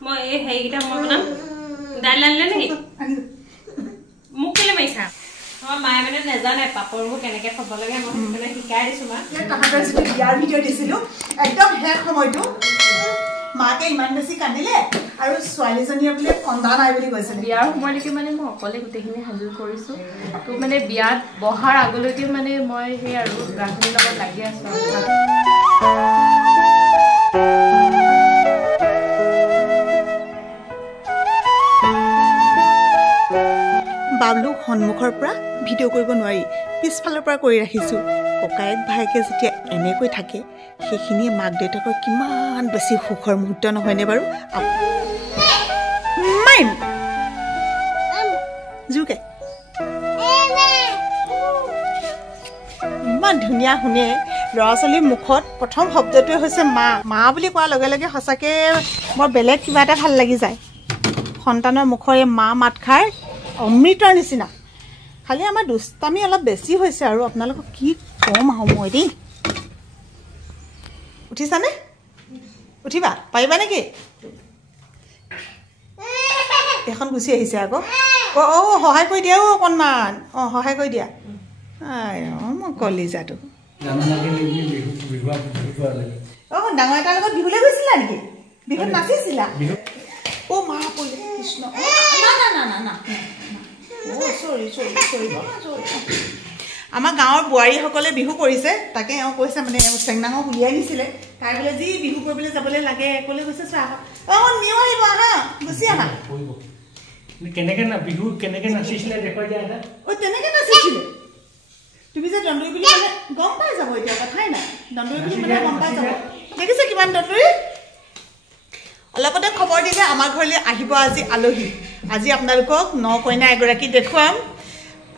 মই এই হেৰিটা মই বনাম দাইল আনিলে নেকি মোক কেলে মাৰিছা আমাৰ মায়ে মানে নেজানে পাপৰবোৰ কেনেকে খাব লাগে মই মানে শিকাই দিছো মা তাহাঁতৰ যিটো বিয়াৰ ভিডিঅ' দিছিলোঁ একদম শেষ সময়টো মাকে ইমান বেছি কান্দিলে আৰু ছোৱালীজনীয়ে বোলে কন্দা নাই বুলি কৈছে বিয়াৰ সময়লৈকে মানে মই অকলে গোটেইখিনি সাজু কৰিছোঁ তো মানে বিয়াত বহাৰ আগলৈকে মানে মই সেই আৰু ৰান্ধনীৰ লগত লাগি আছোঁ বাবলুক সন্মুখৰ পৰা ভিডিঅ' কৰিব নোৱাৰি পিছফালৰ পৰা কৰি ৰাখিছোঁ ককায়েক ভায়েকে যেতিয়া এনেকৈ থাকে সেইখিনিয়ে মাক দেউতাকৰ কিমান বেছি সুখৰ মুহূৰ্ত নহয়নে বাৰু জোকে ইমান ধুনীয়া শুনে ল'ৰা ছোৱালীৰ মুখত প্ৰথম শব্দটোৱে হৈছে মা মা বুলি কোৱাৰ লগে লগে সঁচাকৈ বৰ বেলেগ কিবা এটা ভাল লাগি যায় সন্তানৰ মুখৰ এই মা মাতষাৰ অমৃতৰ নিচিনা খালি আমাৰ দুষ্টামি অলপ বেছি হৈছে আৰু আপোনালোকক কি কম আহোঁ মই দেই উঠিছানে উঠিবা পাৰিবা নেকি এখন গুচি আহিছে আকৌ অঁ সহায় কৰি দিয়া অকণমান অঁ সহায় কৰি দিয়া মই কলিজাটো অঁ ডাঙৰ এটাৰ লগত বিহুলৈ গৈছিলা নেকি বিহুত নাচিছিলা অ' মা বোলে কৃষ্ণ না আমাৰ গাঁৱৰ বোৱাৰীসকলে বিহু কৰিছে তাকে এওঁ কৈছে মানে চেংনাঙক উলিয়াই নিছিলে তাই বোলে যি বিহু কৰিবলৈ যাবলৈ লাগে ক'লৈ গৈছে চোৱা অঁ নিও আহিব আহা গুচি আহা কেনেকে না বিহু কেনেকে নাচিছিলে দেখুৱাই দিয়া এটা ঐ তেনেকে নাচিছিলে তুমি যে দণ্ডুৰি বুলি মানে গম পাই যাব এতিয়া কথাই নাই দণ্ডুৰি বুলি মানে গম পাই যাব দেখিছে কিমান দণ্ডুৰি অলপতে খবৰ দিলে আমাৰ ঘৰলৈ আহিব আজি আলহী আজি আপোনালোকক ন কইনা এগৰাকী দেখুৱাম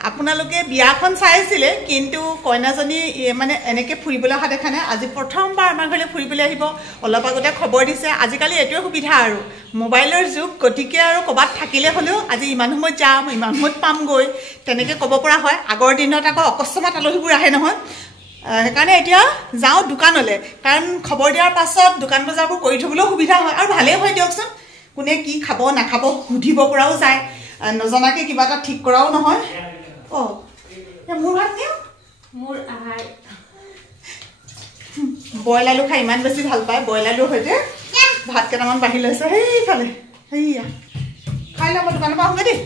আপোনালোকে বিয়াখন চাইছিলে কিন্তু কইনাজনী মানে এনেকৈ ফুৰিবলৈ অহা দেখা নাই আজি প্ৰথমবাৰ আমাৰ ঘৰলৈ ফুৰিবলৈ আহিব অলপ আগতে খবৰ দিছে আজিকালি এইটোৱে সুবিধা আৰু মোবাইলৰ যুগ গতিকে আৰু ক'ৰবাত থাকিলে হ'লেও আজি ইমান সময়ত যাম ইমান সময়ত পামগৈ তেনেকৈ ক'ব পৰা হয় আগৰ দিনত আকৌ অকস্মাত আলহীবোৰ আহে নহয় সেইকাৰণে এতিয়া যাওঁ দোকানলৈ কাৰণ খবৰ দিয়াৰ পাছত দোকান বজাৰবোৰ কৰি থ'বলৈও সুবিধা হয় আৰু ভালেই হয় দিয়কচোন কোনে কি খাব নাখাব সুধিব পৰাও যায় নজনাকৈ কিবা এটা ঠিক কৰাও নহয় অঁ মোৰ ভাত দিওঁ মোৰ আহাৰ বইল আলু খাই ইমান বেছি ভাল পায় বইল আলুৰ সৈতে ভাত কেইটামান বাঢ়ি লৈছে সেইফালে সেয়া খাই ল'ব দোকানৰ পৰা আহোঁগৈ দেই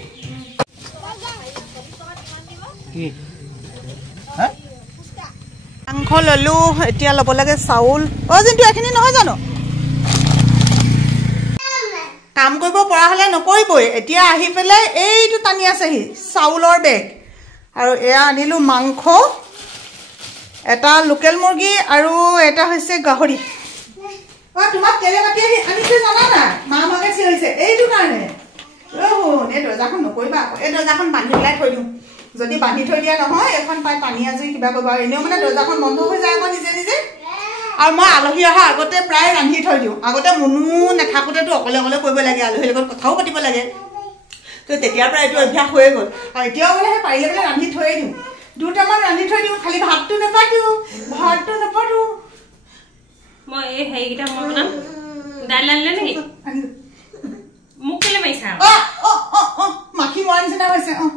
মাংস ল'লোঁ এতিয়া ল'ব লাগে চাউল অঁ যোনটো এইখিনি নহয় জানো কাম কৰিব পৰা হ'লে নকৰিবই এতিয়া আহি পেলাই এইটো টানি আছেহি চাউলৰ বেগ আৰু এয়া আনিলোঁ মাংস এটা লোকেল মুৰ্গী আৰু এটা হৈছে গাহৰি অঁ তোমাক কেলে মাতি আনিছে জানা নাই মা মাকে চিঞৰিছে এইটো কাৰণে এই দৰ্জাখন নকৰিবা আকৌ এই দৰ্জাখন বান্ধি পেলাই থৈ দিওঁ যদি বান্ধি থৈ দিয়া নহয় এখন পাই পানী আজৰি কিবা কৰিব আৰু এনেও মানে দৰ্জাখন বন্ধ হৈ যায় আকৌ নিজে নিজে আৰু মই আলহী অহা আগতে প্ৰায় ৰান্ধি থৈ দিওঁ আগতে মুনু নাথাকোঁতেতো অকলে অকলে কৰিব লাগে আলহীৰ লগত কথাও পাতিব লাগে তো তেতিয়াৰ পৰা এইটো অভ্যাস হৈয়ে গ'ল আৰু এতিয়াও মানে সেই পাৰিলে মানে ৰান্ধি থৈয়ে দিওঁ দুটামান ৰান্ধি থৈ দিওঁ খালি ভাতটো নাপাতোঁ মই এই হেৰিটা মই বনাম দাইল আনিলে নেকি মোক কেলে মাৰিছা অঁ মাখি মৰা নিচিনা হৈছে অঁ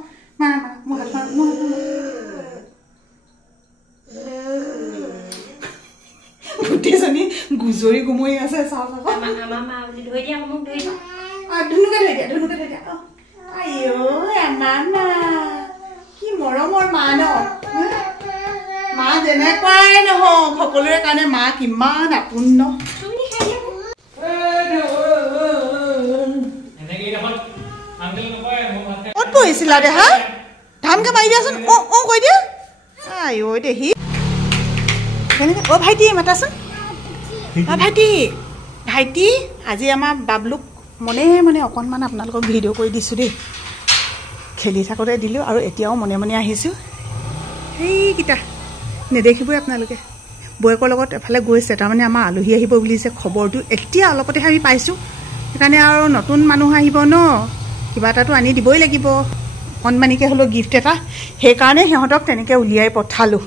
গোটেইজনী গুজৰি গুমৰি আছে চাওক আকৌ আমাৰ মা বুলি ধৰি দিয়া মোক ধৰি দিয়া ধুনুকে থৈ দিয়া আইঅ আমাৰ মা কি মৰমৰ মা ন মা যেনেকুৱাই নহওক সকলোৰে কাৰণে মা কিমান আপোন ন ক'ত পঢ়িছিলা দেহা ধামকে মাৰি দিয়াচোন অঁ কৈ দিয়া আইঅ দেহি কেনেকৈ অঁ ভাইটি মাতাচোন অঁ ভাইটি আজি আমাৰ বাবলুক মনে মনে অকণমান আপোনালোকক ভিডিঅ' কৰি দিছোঁ দেই খেলি থাকোঁতে দিলোঁ আৰু এতিয়াও মনে মনে আহিছোঁ সেইকেইটা নেদেখিবই আপোনালোকে বৌয়েকৰ লগত এফালে গৈছে তাৰমানে আমাৰ আলহী আহিব বুলিছে খবৰটো এতিয়া অলপতেহে আমি পাইছোঁ সেইকাৰণে আৰু নতুন মানুহ আহিব ন কিবা এটাতো আনি দিবই লাগিব অকণমানিকৈ হ'লেও গিফ্ট এটা সেইকাৰণে সিহঁতক তেনেকৈ উলিয়াই পঠালোঁ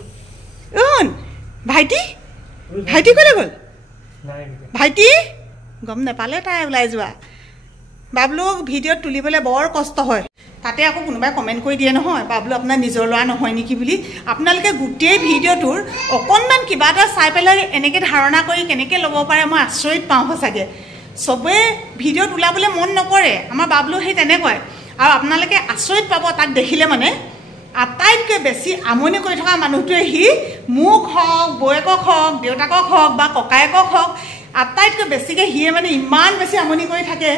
ভাইটি ক'লৈ গ'ল ভাইটি গম নাপালে তাই ওলাই যোৱা বাবলুক ভিডিঅ'ত তুলিবলৈ বৰ কষ্ট হয় তাতে আকৌ কোনোবাই কমেণ্ট কৰি দিয়ে নহয় বাবলু আপোনাৰ নিজৰ ল'ৰা নহয় নেকি বুলি আপোনালোকে গোটেই ভিডিঅ'টোৰ অকণমান কিবা এটা চাই পেলাই এনেকৈ ধাৰণা কৰি কেনেকৈ ল'ব পাৰে মই আচৰিত পাওঁ সঁচাকৈ চবেই ভিডিঅ'ত ওলাবলৈ মন নকৰে আমাৰ বাবলু সেই তেনেকুৱাই আৰু আপোনালোকে আচৰিত পাব তাক দেখিলে মানে আটাইতকৈ বেছি আমনি কৰি থকা মানুহটোৱে সি মোক হওক বৌয়েকক হওক দেউতাকক হওক বা ককায়েকক হওক আটাইতকৈ বেছিকৈ সিয়ে মানে ইমান বেছি আমনি কৰি থাকে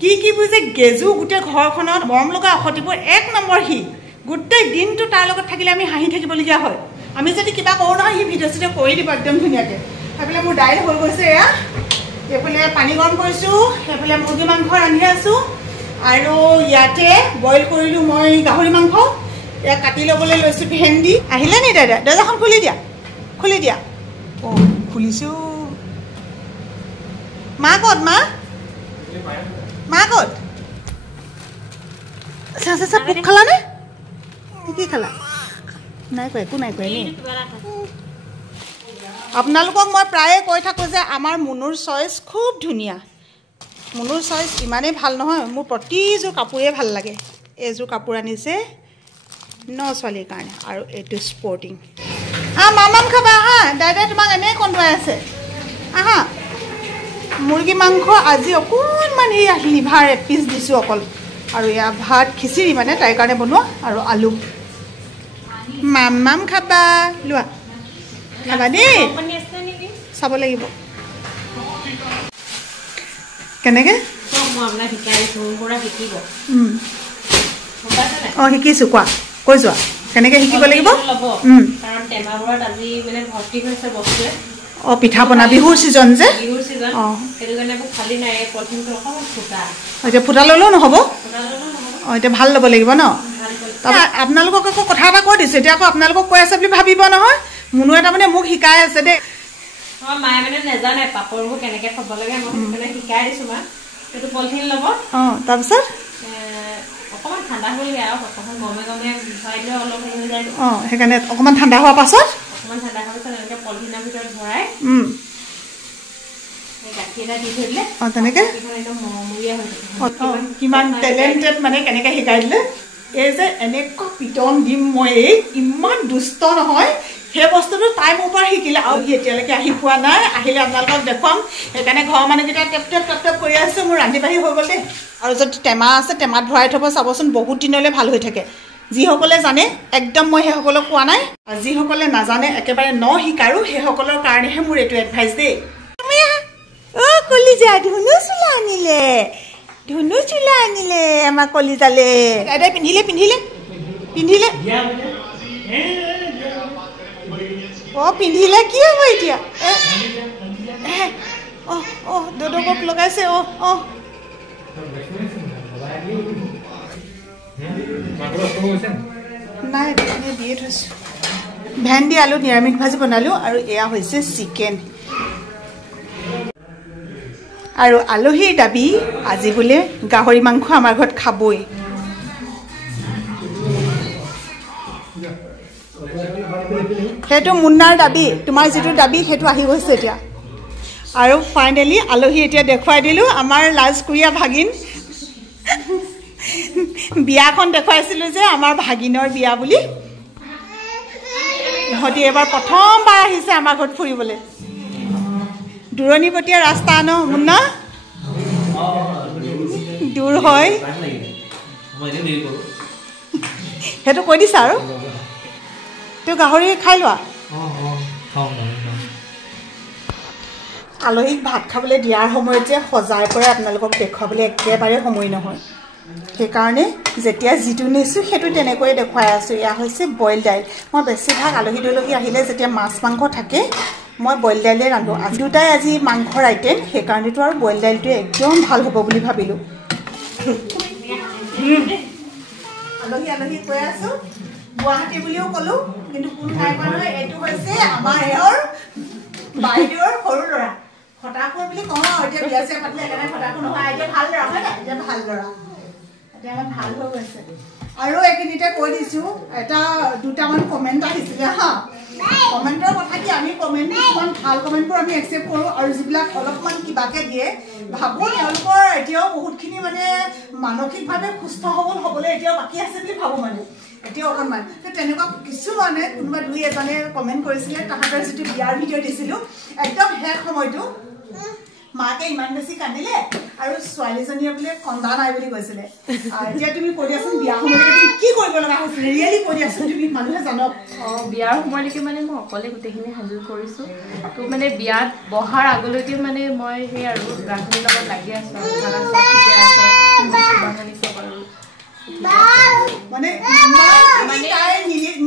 কি বুজে গেজু গোটেই ঘৰখনত মৰম লগা অসতিবোৰ 1 নম্বৰ সি গোটেই দিনটো তাৰ লগত থাকিলে আমি হাঁহি থাকিবলগীয়া হয় আমি যদি কিবা কৰোঁ নহয় সি ভিডিঅ' চিডিঅ' কৰি দিব একদম ধুনীয়াকৈ সেইফালে মোৰ দাইল হৈ গৈছে এয়া এইফালে পানী গৰম কৰিছোঁ সেইফালে মুৰ্গী মাংস ৰান্ধি আছোঁ আৰু ইয়াতে বইল কৰিলোঁ মই গাহৰি মাংস এয়া কাটি ল'বলৈ লৈছোঁ ভেন্দি আহিলে নি দাদা দৰ্জাখন খুলি দিয়া অঁ খুলিছোঁ মা ক'ত মা ক'ত চা পোক খালানে কি খালা নাই কোৱা একো নাই কোৱা নি আপোনালোকক মই প্ৰায়ে কৈ থাকোঁ যে আমাৰ মুনুৰ চইচ খুব ধুনীয়া মুনুৰ চইচ ইমানেই ভাল নহয় মোৰ প্ৰতিযোৰ কাপোৰেই ভাল লাগে এইযোৰ কাপোৰ আনিছে ছোৱালীৰ কাৰণে আৰু এইটো স্পৰ্টিং মামাম খাবা আহা দাদাই তোমাক এনেই কন্দুৱাই আছে আহা মুৰ্গী মাংস আজি অকণমান এই লিভাৰ এপিচ দিছোঁ অকল আৰু এয়া ভাত খিচিৰি মানে তাইৰ কাৰণে বনোৱা আৰু আলু মামাম খাবা লোৱা খাবা দেই চাব লাগিব কেনেকৈ অঁ শিকিছোঁ কোৱা কৈ যোৱা কেনেকৈ শিকিব লাগিব অঁ পিঠা পনা বিহুৰ ছিজন যে অঁ এতিয়া ফুটা ল'লেও নহ'ব অঁ এতিয়া ভাল ল'ব লাগিব ন আপোনালোকক আকৌ কথা এটা কৈ দিছোঁ এতিয়া আকৌ আপোনালোকক কৈ আছে বুলি ভাবিব নহয় মুনুৱে তাৰমানে মোক শিকাই আছে দেই মায়ে মানে নেজানে পাপৰবোৰ কেনেকৈ থ'ব লাগে মই সেইকাৰণে শিকাই দিছোঁ মা সেইটো পলিথিন ল'ব অঁ তাৰপিছত অকণমান ঠাণ্ডা হ'বলগীয়া আৰু প্ৰথম গৰমে ভৰাই দিলে অলপ হেৰি হৈ যায় অঁ সেইকাৰণে অকণমান ঠাণ্ডা হোৱাৰ পাছত অকণমান ঠাণ্ডা হোৱাৰ পাছত এনেকৈ পলিথিনৰ ভিতৰত ভৰাই গাখীৰ এটা দি থৈ দিলে অঁ তেনেকৈ একদম মৰমৰীয়া হৈ থাকে কিমান টেলেণ্টেড মানে কেনেকৈ শিকাই দিলে এই যে এনেকুৱা পিটন দিম মই ইমান দুষ্ট নহয় সেই বস্তুটো তাই মোৰ পৰা শিকিলে আৰু সি এতিয়ালৈকে আহি পোৱা নাই আহিলে আপোনালোকক দেখুৱাম সেইকাৰণে ঘৰৰ মানুহকেইটা টেপ কৰি আছে মোৰ ৰান্ধি বাঢ়ি হৈ গ'ল দেই আৰু যদি টেমা আছে টেমাত ভৰাই থ'ব চাবচোন বহুত দিনলৈ ভাল হৈ থাকে যিসকলে জানে একদম মই সেইসকলক কোৱা নাই আৰু যিসকলে নাজানে একেবাৰে শিকাৰো সেইসকলৰ কাৰণেহে মোৰ এইটো এডভাইচ দেই অ' কলিজা ধুনু চোলা আনিলে আমাৰ কলিজালে দাদাই পিন্ধিলে অঁ পিন্ধিলে কি হ'ব এতিয়া অঁ দদকক লগাইছে অঁ নাই দিয়ে থৈছোঁ ভেন্দি আলু নিৰামিষ ভাজি বনালোঁ আৰু এয়া হৈছে চিকেন আৰু আলহীৰ দাবী আজি বোলে গাহৰি মাংস আমাৰ ঘৰত খাবই সেইটো মুন্নাৰ দাবী তোমাৰ যিটো দাবী সেইটো আহি গৈছে এতিয়া আৰু ফাইনেলি আলহী এতিয়া দেখুৱাই দিলোঁ আমাৰ লাজকুৰীয়া ভাগিন বিয়াখন দেখুৱাইছিলোঁ যে আমাৰ ভাগিনৰ বিয়া বুলি ইহঁতি এবাৰ প্ৰথমবাৰ আহিছে আমাৰ ঘৰত ফুৰিবলৈ দূৰণিবতীয়া ৰাস্তা ন মুন্না দূৰ হয় সেইটো কৈ দিছা আৰু তই গাহৰি খাই লোৱা আলহীক ভাত খাবলৈ দিয়াৰ সময়ত যে সজাই পৰাই আপোনালোকক দেখুৱাবলৈ একেবাৰে সময় নহয় সেইকাৰণে যেতিয়া যিটো নিছোঁ সেইটো তেনেকৈয়ে দেখুৱাই আছোঁ এয়া হৈছে বইল দাইল মই বেছিভাগ আলহী দুলহী আহিলে যেতিয়া মাছ মাংস থাকে মই বইল দাইলে ৰান্ধোঁ দুটাই আজি মাংসৰ আইটেম সেইকাৰণেতো আৰু বইল দাইলটোৱে একদম ভাল হ'ব বুলি ভাবিলোঁ আলহী কৈ আছোঁ গুৱাহাটী বুলিও ক'লোঁ কিন্তু কোন ঠাই নহয় এইটো হৈছে আমাৰ এওঁৰ বাইদেউৰ সৰু ল'ৰা ফটাকুৰ বুলি কওঁ এতিয়া বিয়া চিয়া পাতিলে একেবাৰে ফটাকুৰ নহয় এতিয়া ভাল ল'ৰা হয় নাই এতিয়া ভাল ল'ৰা এতিয়া ভাল হৈ গৈছে আৰু এইখিনিতে কৈ দিছোঁ এটা দুটামান কমেণ্ট আহিছিলে হা কমেণ্টৰ কথা কি আমি কমেণ্ট কিছুমান ভাল কমেণ্টবোৰ আমি একচেপ্ট কৰোঁ আৰু যিবিলাক অলপমান কিবাকৈ দিয়ে ভাবোঁ তেওঁলোকৰ এতিয়াও বহুতখিনি মানে মানসিকভাৱে সুস্থ সবল হ'বলৈ এতিয়াও বাকী আছে বুলি ভাবোঁ মানে এতিয়াও অকণমান তেনেকুৱা কিছুমানে কোনোবা দুই এজনে কমেণ্ট কৰিছিলে তাহাঁতৰ যিটো বিয়াৰ ভিডিঅ' দিছিলোঁ একদম শেষ সময়টো মাকে ইমান বেছি কান্দিলে আৰু ছোৱালীজনীয়ে বোলে কন্দা নাই বুলি কৈছিলে এতিয়া তুমি কৈ দিয়াচোন বিয়া সময়লৈকে তুমি কি কৰিব লগা হৈছিলে ৰিয়েলি কৈ দিয়াচোন তুমি মানুহে জানক বিয়াৰ সময়লৈকে মানে মই অকলে গোটেইখিনি সাজু কৰিছোঁ তো মানে বিয়াত বহাৰ আগলৈকে মানে মই সেই আৰু গাখীৰ লগত লাগি আছোঁ মানে তাই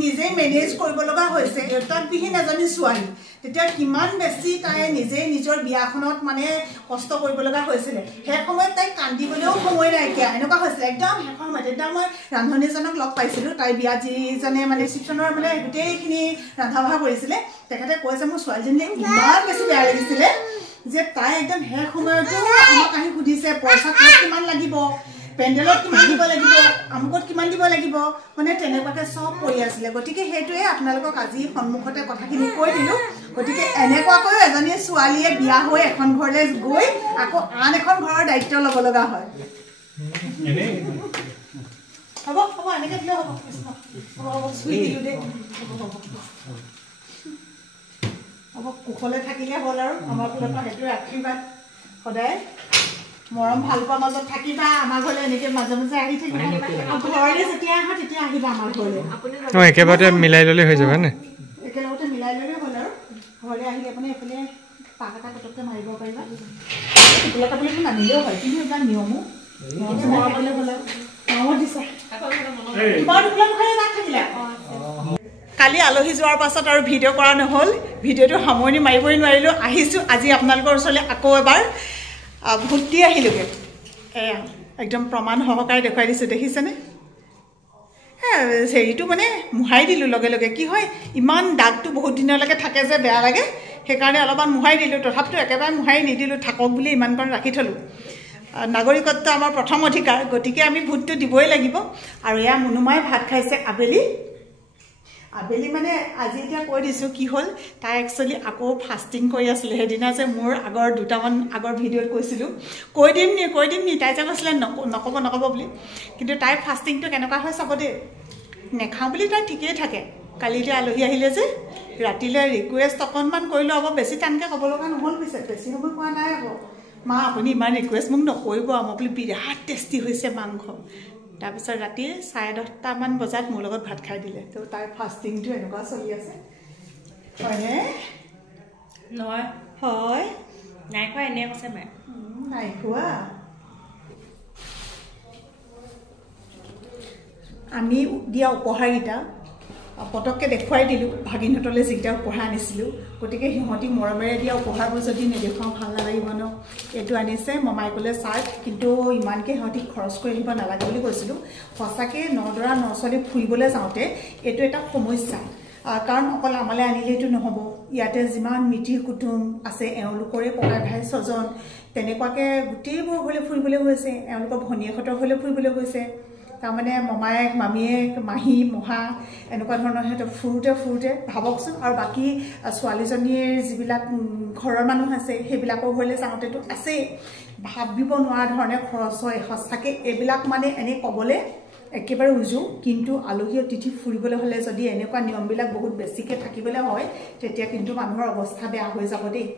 নিজে মেনেজ কৰিব লগা হৈছে দেউতাকবিহীন এজনী ছোৱালী তেতিয়া কিমান বেছি তাই নিজে নিজৰ বিয়াখনত মানে কষ্ট কৰিব লগা হৈছিলে সেই সময়ত তাইক কান্দিবলৈও সময় নাইকিয়া এনেকুৱা হৈছিলে একদম শেষৰ সময়ত তেতিয়া মই ৰান্ধনীজনক লগ পাইছিলোঁ তাইৰ বিয়াত যিজনে মানে ৰিচিপশ্যনৰ মানে গোটেইখিনি ৰন্ধা বঢ়া কৰিছিলে তেখেতে কৈছে মোৰ ছোৱালীজনীয়ে ইমান বেছি বেয়া লাগিছিলে যে তাই একদম শেষ সময়তো আমাক আহি সুধিছে পইচা কিমান লাগিব পেণ্ডেলত কিমান দিব লাগিব আমুকত কিমান দিব লাগিব মানে তেনেকুৱাকৈ চব কৰি আছিলে গতিকে সেইটোৱে আপোনালোকক আজি সন্মুখতে কথাখিনি কৈ দিলোঁ গতিকে এনেকুৱাকৈও এজনী ছোৱালীয়ে বিয়া হৈ এখন ঘৰলৈ গৈ আকৌ আন এখন ঘৰৰ দায়িত্ব ল'ব লগা হয় হ'ব হ'ব এনেকৈ দিলে হ'ব হ'ব চুই দিলোঁ দেই হ'ব কুশলে থাকিলে হ'ল আৰু আমাৰ ফালৰ পৰা সেইটোৱে আশীৰ্বাদ সদায় মৰম ভাল পোৱাৰ মাজত থাকিবা আমাৰ ঘৰলৈ এনেকৈ মাজে মাজে আহি থাকিবা ঘৰলৈ যেতিয়া আহা তেতিয়া আহিবা আমাৰ ঘৰলৈ একেবাৰতে মিলাই ল'লে হৈ যাব নে একেলগতে মিলাই ল'লে হ'ল আৰু ঘৰলৈ আহিলে আপুনি এইফালে পাক এটা পটককৈ মাৰিব পাৰিবা টোপোলা কাপোৰটো নানিলেও হয় কিন্তু এইবিলাক নিয়মো মৰমলৈ হ'ল আৰু মৰমত দিছা তোমাৰ টোপোলা মুখাৰে নাক থাকিলে কালি আলহী যোৱাৰ পাছত আৰু ভিডিঅ' কৰা নহ'ল ভিডিঅ'টো সামৰণি মাৰিবই নোৱাৰিলোঁ আহিছোঁ আজি আপোনালোকৰ ওচৰলৈ আকৌ এবাৰ ভোট দি আহিলোগৈ এয়া একদম প্ৰমাণ সহকাৰে দেখুৱাই দিছোঁ দেখিছেনে হেৰিটো মানে মোহাৰি দিলোঁ লগে লগে কি হয় ইমান দাগটো বহুত দিনলৈকে থাকে যে বেয়া লাগে সেইকাৰণে অলপমান মোহাৰি দিলোঁ তথাপিতো একেবাৰে মোহাৰি নিদিলোঁ থাকক বুলি ইমানকণ ৰাখি থ'লোঁ নাগৰিকত্ব আমাৰ প্ৰথম অধিকাৰ গতিকে আমি ভোটটো দিবই লাগিব আৰু এয়া মুনুমাই ভাত খাইছে আবেলি মানে আজি এতিয়া কৈ দিছোঁ কি হ'ল তাই একচুৱেলি আকৌ ফাষ্টিং কৰি আছিলে সেইদিনা যে মোৰ আগৰ দুটামান আগৰ ভিডিঅ'ত কৈছিলোঁ কৈ দিম নি তাই যে কৈছিলে নক'ব বুলি কিন্তু তাইৰ ফাষ্টিংটো কেনেকুৱা হয় চাব দেই নেখাওঁ বুলি তাই ঠিকেই থাকে কালিলৈ আলহী আহিলে যে ৰাতিলৈ ৰিকুৱেষ্ট অকণমান কৰিলোঁ আকৌ বেছি টানকৈ ক'ব লগা নহ'ল পিছে বেছি সময় কোৱা নাই আকৌ মা আপুনি ইমান ৰিকুৱেষ্ট মোক নকৰিব মই বোলো বিৰাট টেষ্টি হৈছে মাংস তাৰপিছত ৰাতি 10:30মান বজাত মোৰ লগত ভাত খাই দিলে তো তাইৰ ফাষ্টিংটো এনেকুৱা চলি আছে হয়নে নহয় হয় নাই খোৱা এনেই কৈছে মায়ে নাই খোৱা আমি দিয়া উপহাৰকেইটা পটককৈ দেখুৱাই দিলোঁ ভাগিনহঁতলৈ যিকেইটা উপহাৰ আনিছিলোঁ গতিকে সিহঁতি মৰমেৰে দিয়া উপহাৰবোৰ যদি নেদেখুৱাওঁ ভাল নালাগিব ন এইটো আনিছে মমাইকলৈ চাৰ্ট কিন্তু ইমানকৈ সিহঁতি খৰচ কৰি আহিব নালাগে বুলি কৈছিলোঁ সঁচাকৈ নদৰা নচলী ফুৰিবলৈ যাওঁতে এইটো এটা সমস্যা কাৰণ অকল আমালৈ আনিলেইটো নহ'ব ইয়াতে যিমান মিতিৰ কুটুম আছে এওঁলোকৰে ককাই ভাই ছজন তেনেকুৱাকৈ গোটেইবোৰ ঘৰলৈ ফুৰিবলৈ গৈছে এওঁলোকৰ ভনীয়েকহঁতৰ ঘৰলৈ ফুৰিবলৈ গৈছে তাৰমানে মমায়েক মামীয়েক মাহী মহা এনেকুৱা ধৰণৰ সিহঁতে ফুৰোঁতে ভাবকচোন আৰু বাকী ছোৱালীজনীৰ যিবিলাক ঘৰৰ মানুহ আছে সেইবিলাকৰ ঘৰলৈ যাওঁতেতো আছেই ভাবিব নোৱাৰা ধৰণে খৰচ হয় সঁচাকৈ এইবিলাক মানে এনেই ক'বলৈ একেবাৰে উজু কিন্তু আলহী অতিথি ফুৰিবলৈ হ'লে যদি এনেকুৱা নিয়মবিলাক বহুত বেছিকৈ থাকিবলৈ হয় তেতিয়া কিন্তু মানুহৰ অৱস্থা বেয়া হৈ যাব দেই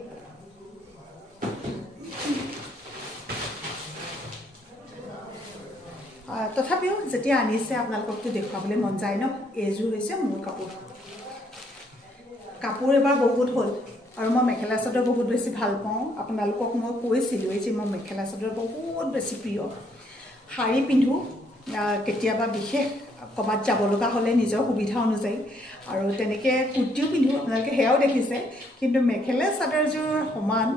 তথাপিও যেতিয়া আনিছে আপোনালোককতো দেখুৱাবলৈ মন যায় ন এইযোৰ হৈছে মোৰ কাপোৰ এবাৰ বহুত হ'ল আৰু মই মেখেলা চাদৰ বহুত বেছি ভাল পাওঁ আপোনালোকক মই কৈছিলোঁ যে মই মেখেলা চাদৰ বহুত বেছি প্ৰিয় শাৰী পিন্ধোঁ কেতিয়াবা বিশেষ ক'ৰবাত যাব লগা হ'লে নিজৰ সুবিধা অনুযায়ী আৰু তেনেকৈ কুৰ্তিও পিন্ধোঁ আপোনালোকে সেয়াও দেখিছে কিন্তু মেখেলা চাদৰযোৰ সমান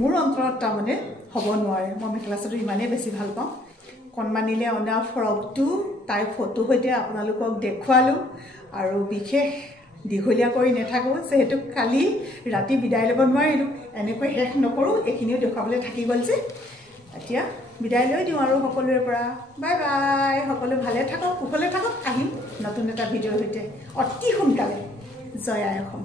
মোৰ অন্তৰত তাৰমানে হ'ব নোৱাৰে মই মেখেলা চাদৰ ইমানেই বেছি ভাল পাওঁ কণমানিলে অনা ফ্ৰকটো তাইৰ ফটো সৈতে আপোনালোকক দেখুৱালোঁ আৰু বিশেষ দীঘলীয়া কৰি নাথাকোঁ যিহেতু কালি ৰাতি বিদায় ল'ব নোৱাৰিলোঁ এনেকৈ শেষ নকৰোঁ এইখিনিও দেখুৱাবলৈ থাকি গ'ল যে এতিয়া বিদায় লৈ দিওঁ আৰু সকলোৰে পৰা বাই বাই সকলো ভালে থাকক কুশলে থাকক আহিম নতুন এটা ভিডিঅ'ৰ সৈতে অতি সোনকালে জয় আই অসম